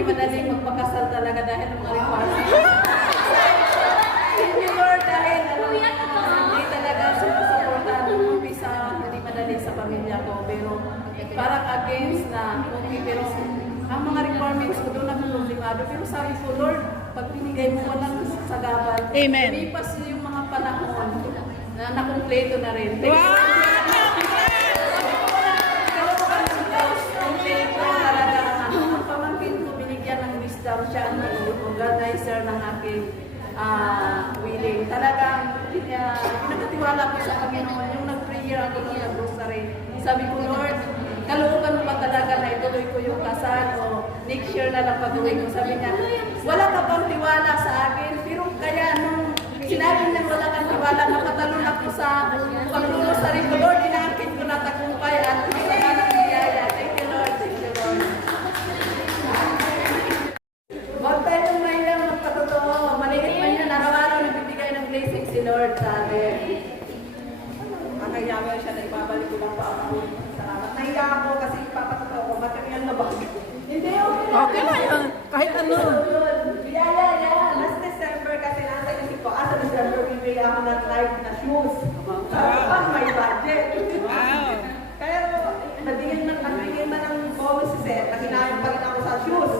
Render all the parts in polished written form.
hindi madaling magpakasal talaga dahil ng mga requirements. Thank you, Lord, dahil hindi talaga sinusuportahan ng umpisa, hindi madali sa pamilya ko. Pero parang against na, okay, pero ang mga requirements ko doon ako problemado. Pero sabi ko, Lord, pag binigay mo walang sagabal, Amen. lumipas yung mga panahon na nakumpleto na rin. Thank you, Wow! Ang pamangkin ko, binigyan ng wisdom siya ang organizer ng aking willing. Talagang pinagkatiwala ko sa Panginoon. Yung nag-prayer ako ng nag-rosary. Sabi ko, Lord, kalooban mo ba talaga na ituloy ko yung kasal o next year na lang pag-uwi ko? Sabi niya, wala ka bang tiwala sa akin? Pero kaya nung sinabi niya wala kang tiwala, napatalon ako sa pag-rosary ko. Lord, inaakit ko na tagumpay at masama ng biyaya. Thank you, Lord. Thank you, Lord. Huwag tayo nung mahilang magpatotoo. Manigit man yan, araw-araw nagbibigay ng blessing si Lord sa atin. Ang kailangan siya na ibabalik ko lang pa ako. Salamat. Nahiya ako kasi ipapatotoo ko, material na bagay. Hindi, okay lang. Okay na yun. Kahit ano. Biyaya yan. Last December kasi nasa isip ko, sa December bibili ako ng live na shoes. Sa may budget. Wow. Kaya nabigyan man ng bonus set, naginayang pa rin ako sa shoes.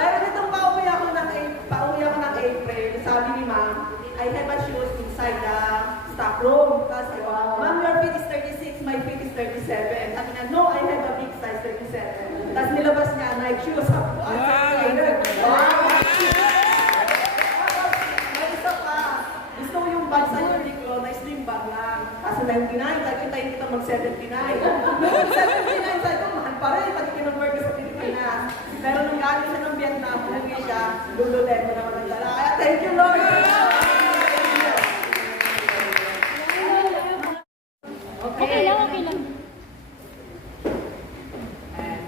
Pero nitong pauwi ako ng April, sabi ni ma'am, I have a shoes inside the stock room. Tapos, ma'am, your feet is 36, my feet is 37. Sabi niya, no, I have a big size 37. Tapos nilabas niya, Nike shoes. Wow! Wow! May isa pa. Gusto ko yung bag sa Uniqlo na slim bag lang. Kasi 99, sabi tayo kita mag-79. Nung 79, sabi ko, mahal pa rin, pati kinonvert ko sa Pilipinas. Pero nung galing siya ng Vietnam, umuwi siya, Lululemon naman ang dala. Kaya thank you, Lord! Okay lang, okay lang.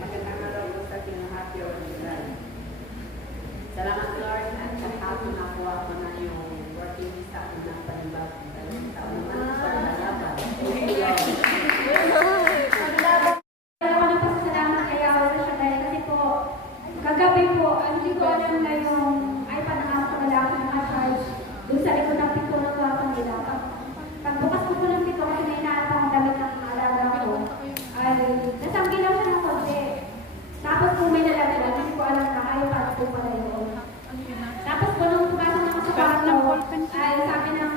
Magandang araw po sa ating happy or Salamat, Lord, at kahapon nakuha ko na yung working visa ko ng panibag. Dalawang taon naman sa paglaban. Ako ng pasasalamat kay Yahweh siya dahil kasi po, kagabi po, hindi ko alam na yung iPad na nasa kamalaki ng charge doon sa likod ng pito ng kwarto nila. Pagbukas ko po ng pito kasi may inaanap akong damit ng alaga ko, ay nasanggilaw siya ng konti. Tapos po may nalaglag, hindi ko alam na iPad po pala yun. Tapos po nung pumasok ako sa kwarto, ay sabi ng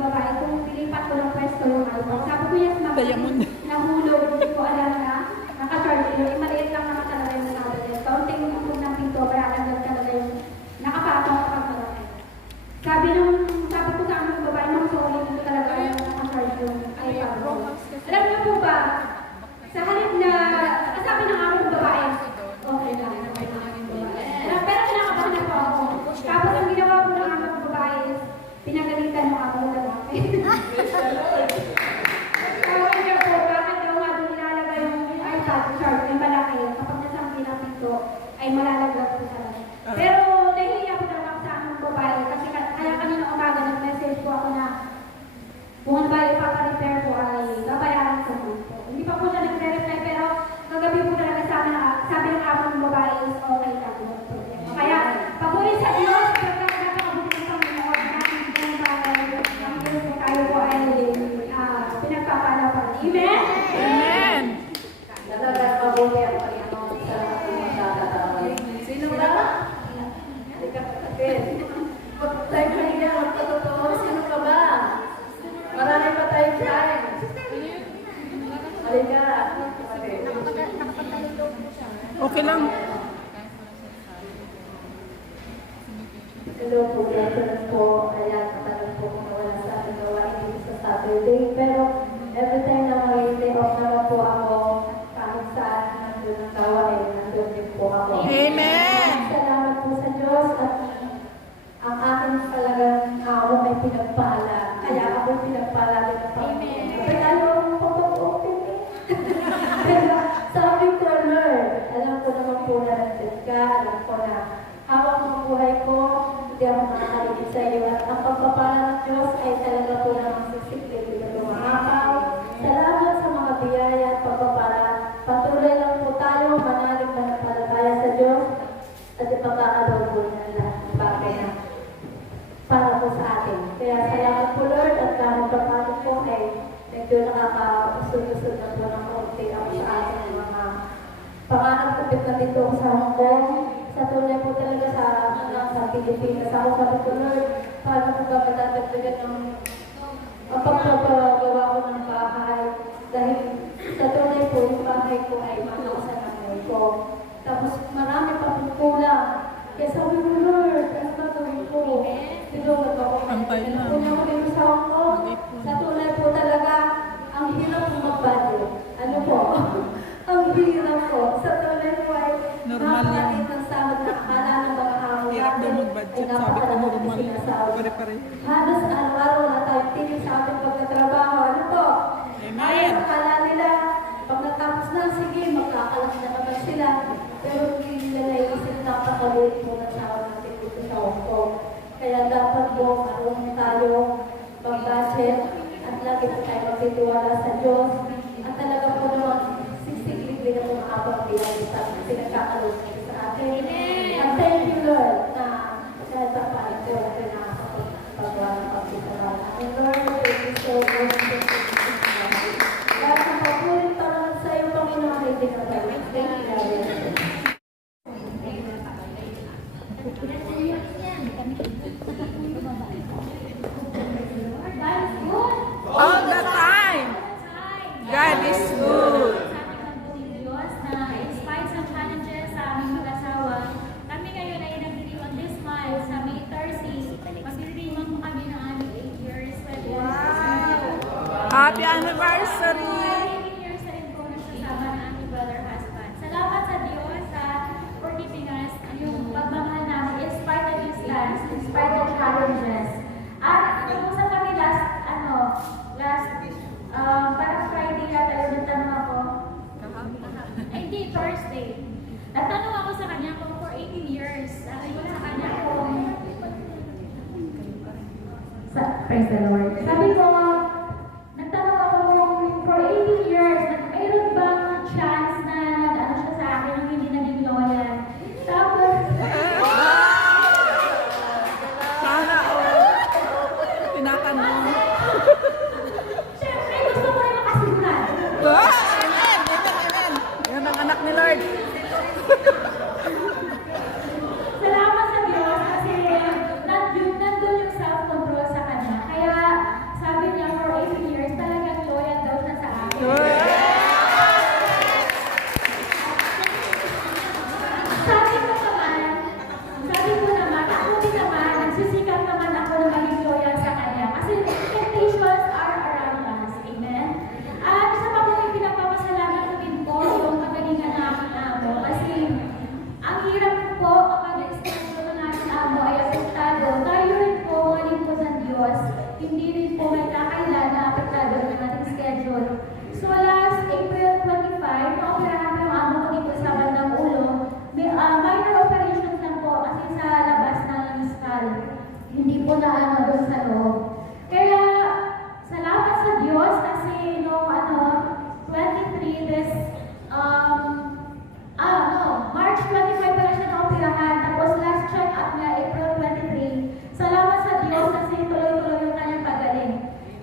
babae, kung pilipat ko ng pwesto yung iPad. Sabi ko yes, ma'am, nahulog, hindi ko alam na naka-charge yun. Maliit lang naman talaga yung sabi niya. Kaunting upog ng pinto, kaya agad talaga yung nakapatong kapag malaki. Sabi ko sa aming babae, nung sorry, hindi talaga yung naka-charge yung iPad ko. Alam niyo po ba, sa halip na, sabi ng aming babae, okay lang. Pero kinakabahan po ako. Tapos ang ginawa ko ng aming babae is, pinagalitan mo ako ng lalaki. Sabi niya po, bakit daw nga doon ilalagay yung iPad charge na malaki kapag nasangki ng pinto ay malalaglag po sa lahat. Pero nahihiya ko talaga sa aming babae kasi kaya kanina umaga nag-message po ako na kung ano ba ipaparepair po ay babayaran sa po. Hindi pa po siya nagre-reply pero kagabi po talaga sabi ng aming babae is okay lang po. Kaya papuri sa Diyos, napakabuti ng Panginoon natin ng bagay ang Diyos po tayo po ay pinagpapalapan. Amen? Amen. Talagang mabuti ang Panginoon sa magkakataon. Sino ba? Halika, kapatid. Tayo kanina, magpatotoo. Sino ka ba? Marami pa tayo dyan. Halika. Okay lang. Hello po, blessings po. Ayan, katanong po kung wala sa ating gawain dito sa Saturday. Pero every time na may day off naman po ako, kahit saan nandun ang gawain, nandun din po ako. Amen. Salamat po sa Diyos at ang akin talagang amo ay pinagpala. Kaya ako pinagpala din ang Panginoon. Pero ayaw akong pag-open eh. Pero sabi ko, Lord, alam ko naman po na nandun ka, alam ko na hawak ng buhay ko, hindi ako makakaligid sa iyo. At ang pagpapala ng Diyos ay talaga po namang sisikli. Hindi ko makakaw. Salamat sa mga biyaya at pagpapala. Patuloy lang po tayo manalig na napalataya sa Diyos. nandito ako sa Hong Kong. Sa tunay po talaga sa Pilipinas. Ako sabi ko, Lord, paano ko ba matatagan ng ang pagpapagawa ko ng bahay? Dahil sa tunay po, yung bahay ko ay mga sa nanay ko. Tapos marami pa pong kulang. Kaya sabi ko, Lord, ano ba gawin ko? Tinulog ako. Antay lang. Punya ko dito sa Hong Kong. Sa tunay po talaga, ang hirap po mag-budget. Ano po? Ang hirap po. Sa tunay po ay Normal yan. napakaliit ng sahod na akala ng mga hamon Hirap daw natin mag-budget. ay Sabi ko napakalaki normal. sinasahod. Pare-pare. Halos araw-araw na tayo tingin sa ating pagtatrabaho. Ano po? Amen. Ay, akala nila, pag natapos na, sige, magkakalaki na naman sila. Pero hindi nila naisip napakaliit po na sahod natin dito sa Hong Kong. Kaya dapat po, marunong tayo mag-budget at lagi po tayo magtitiwala sa Diyos. At talaga po naman, sisigligli na po ang abang bilang sa pinagkakalog sa atin. And thank you, Lord, na dahil sa paano po natin nakakapagpagawa ng pagkikaroon. And Lord, thank you so much. Lahat ng papulit para sa iyo, Panginoon, ay dinagawa. Thank you, Lord. All the time. God is good. Diyos na in spite sa challenges sa aming mag-asawa, kami ngayon ay nag-renew on this month sa May 30. Mag-renew po kami ng aming 8 years. Happy anniversary. 8 years na rin po nagsasama ng aming brother husband. Salamat sa Diyos for keeping us yung pagmamahal namin in spite of distance, in spite of challenges. At nag-usap kami parang Friday yata yun, nagtanong ako. Ay, hindi, Thursday. Nagtanong ako sa kanya kung for 18 years. Sabi ko sa kanya kung... Praise the Lord. Sabi ko, nagtanong ako kung for 18 years, mayroon bang chance na nag-ano siya sa akin nung hindi naging loyal? Tapos, Sana all. Tinatanong. syempre, gusto ko rin makasimulan. Ah, amen. Amen. Amen. Yan ang anak ni Lord. Salamat sa Diyos kasi nandun yung self-control sa kanya. Kaya sabi niya for 18 years, talagang loyal daw siya sa akin. Sabi ko naman, ako din naman, nagsisikap naman ako na maging loyal sa kanya. Kasi temptations are around us. Amen? At isa pa po yung pinagpapasalamat ko din po yung kagalingan ng aking amo. Kasi ang hirap po kapag extension ng aking amo ay apektado. Tayo rin po, mga lingkod ng Diyos, hindi rin po may kakailan na apektado ng ating schedule. So last April 25, naoperahan ko yung amo ko dito sa bandang ulo. Minor operations lang po kasi sa labas ng skull. Hindi po na doon sa loob. Kaya, salamat sa Diyos kasi no 23 this, March 25 pala siya na-operahan. Tapos last check-up niya, April 23. Salamat sa Diyos kasi tuloy-tuloy yung kanyang pagaling.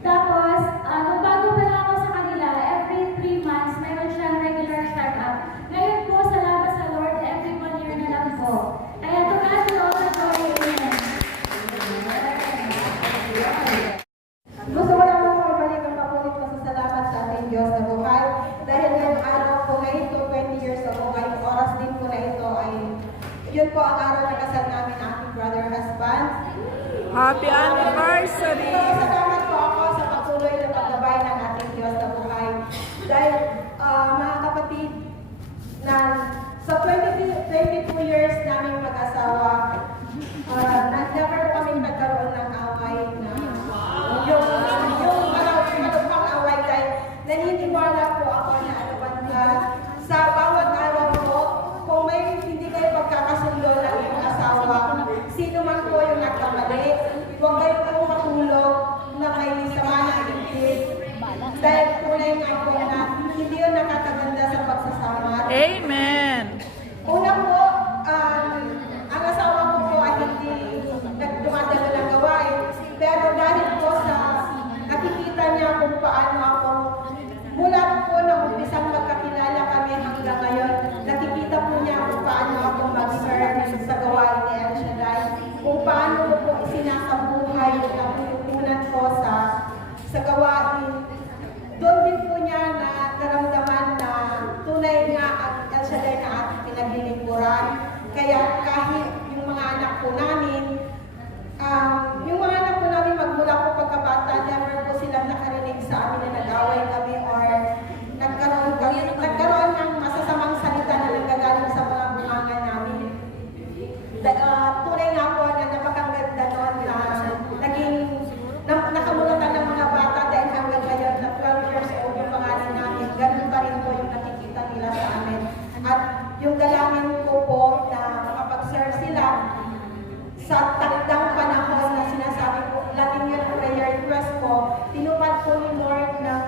Tapos, nung bago pa lang ako sa kanila, every 3 months, mayroon siyang regular check-up. Ngayon po, salamat sa Lord, every 1 year na lang po. Kaya to God be all the glory. Amen. Gusto ko lang po ibalik ang papulit pasasalamat sa ating Diyos na buhay. Dahil ngayong araw po na ito, 20 years ago, ngayong oras din po na ito ay yun po ang araw na kasal namin ang aking brother husband. Happy anniversary. So, salamat po ako sa patuloy na paggabay ng ating Diyos na buhay. Dahil mga kapatid, na sa 22 years namin mag-asawa, never kami nagkaroon ng away na yung malupang away dahil naniniwala po ako na sa bawat araw po, kung may hindi kayo pagkakasundo ng iyong asawa, sino man po yung nagkamali, huwag kayo po matulog na may sama ng ibig. Dahil tunay nga po na hindi yun nakakaganda sa pagsasama. Amen. Una po, ang asawa ko po ay hindi sa gawain, doon din po niya na naramdaman na tunay nga ang El Shaddai na ating pinaglilingkuran. Kaya kahit yung mga anak po namin, magmula po pagkabata, never po silang nakarinig sa amin na nag-away kami or nagkaroon ng masasamang salita na nanggagaling sa mga bunganga namin. Tunay nga po na napakaganda noon na naging nakamulatan ng mga bata dahil hanggang ngayon na 12 years old yung pangalan namin, ganun pa rin po yung nakikita nila sa amin. At yung dalangin ko po na makapag-serve sila sa takdang panahon na sinasabi ko, laging yun ang prayer request ko, tinupad po ni Lord ng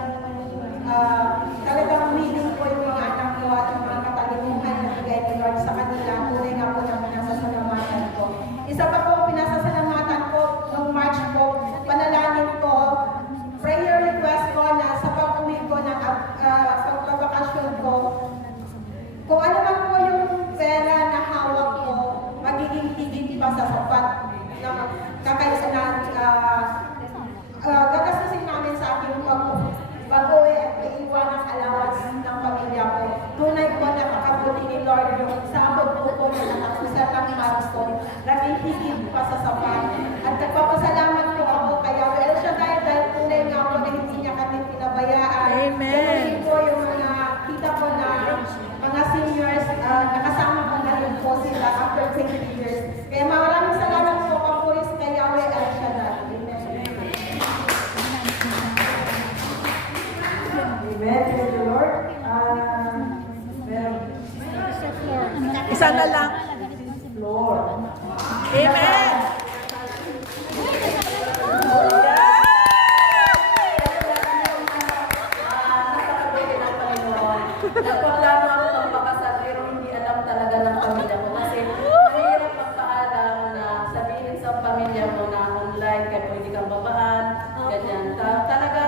talagang willing po yung mga anak ko at yung mga katalimuhan na bigay ni Lord sa kanila. Tunay nga po na pinasasalamatan ko. Isa pa po pinasasalamatan ko nung March po, panalangin ko, prayer request ko na sa pag-uwi ko ng pagpapakasyon ko, kung ano man po yung pera na hawak ko, magiging higit pa sa sapat na kakaysa na gagastusin namin sa aking pag-uwi at iiwan ang allowance ng pamilya ko. Tunay po na makabuti ni Lord yung sabog po na nakapusat ang milestone, naging higit pa sa sapat. At nagpapasalamat po ako kaya El Shaddai dahil tunay nga po na hindi niya kami pinabayaan. Amen. Tunay po yung mga kita ko na mga seniors, nakasama ko na rin po sila after 20 years. Kaya maraming salamat po kapulis kay Yahweh El Shaddai. Amen. Thank you, Lord. Isa na lang. Lord. Amen. Nagpaplano ako ng pakasal pero hindi alam talaga ng pamilya ko kasi mahirap magpaalam na sabihin sa pamilya mo na online kaya pwede kang babaan, ganyan. Talaga,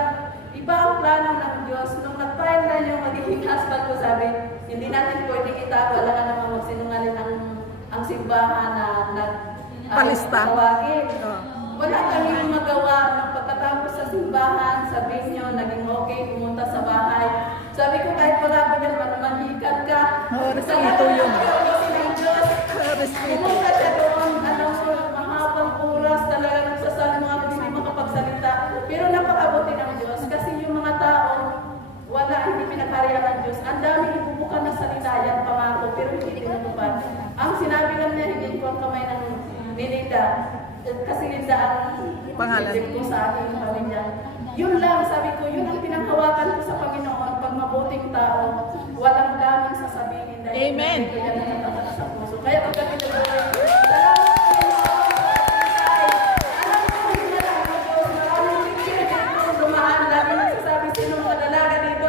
iba ang plano ng Diyos. Nung nag-file na yung magiging husband ko, sabi, hindi natin pwedeng itago, wala ka naman magsinungaling ang simbahan na Palista. tawagin. Oh. Wala kami magawa ng pagkatapos sa simbahan, sabi niyo, naging okay, pumunta sa bahay. Sabi ko, kahit wala ko dyan, manhikan ka. Oh, respeto yun. Pumunta siya doon, mahabang oras talaga nagsasali mga hindi makapagsalita. Pero napakabuti ng Diyos kasi yung mga tao, wala, hindi pinakariyan ng Diyos. Ang dami ibubukan ng salita yan, pangako, pero hindi pinatupad. Ang sinabi lang niya, hindi ko ang kamay ng Melinda. Kasi Linda ang Pangalan. ko sa aking pamilya. Yun lang, sabi ko, yun ang pinanghawakan ko sa Panginoon. Pag mabuting tao, walang daming sasabihin. Amen. Kaya nakatakas sa puso. Kaya pagdating na salamat po alam ko, hindi na lang ako. Maraming picture dito, dumaan. Lagi nagsasabi, sino mga dalaga dito.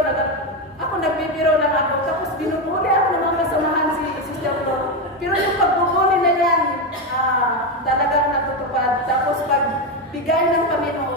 Ako nagbibiro lang ako. Tapos binubuli ako ng mga kasamahan si Sister Flo. Pero yung pagbubuli na yan, talagang natutupad. Tapos pag bigay ng Panginoon,